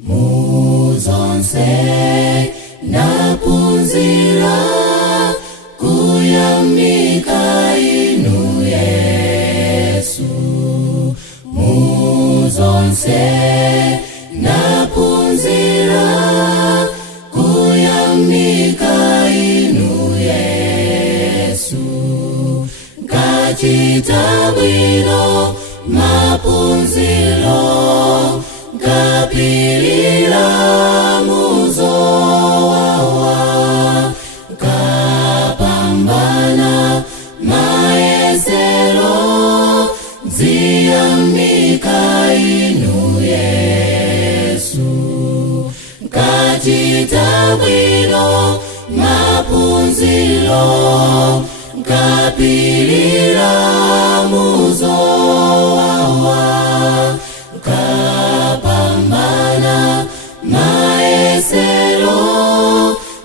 Muzonse napunzira kuyamika inu Yesu. Muzonse napunzira kuyamika inu Yesu. Kachita bwino mapunziro, kapilira muzowawa, kapambana maesero, ziyamika inu Yesu. Kachita bwino mapunziro, kapilira muzowawa, kapambana maesero,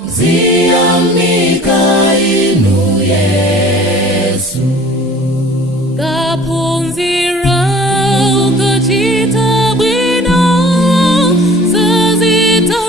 ziyamika inu Yesu. Kapunzira ukachita bwino, zazitamani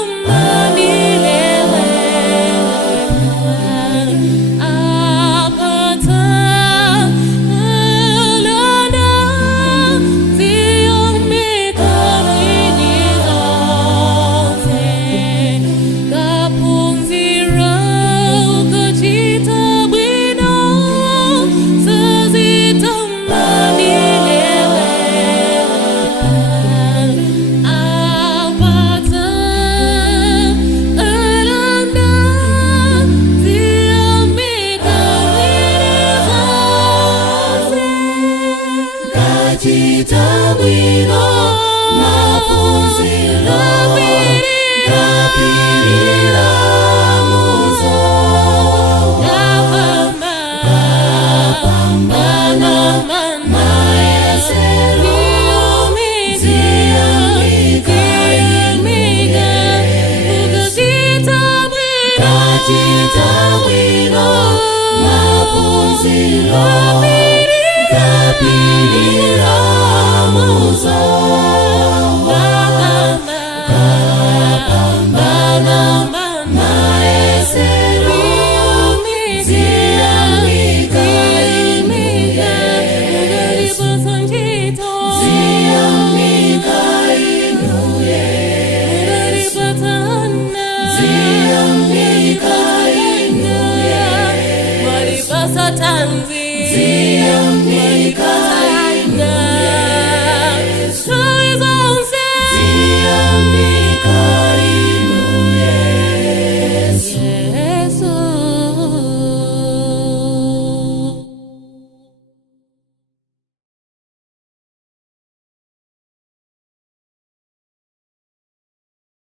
Kachita bwino mapunziro, kapilira muzowawa, kapambana maesero, ziyamika inu Yesu. Kachita bwino mapunziro, kapilira muzowawa, kapambana maesero, ziyamika inu Yesu. Ziyamika inu Yesu. Ziyamika inu Yesu. Ziyamika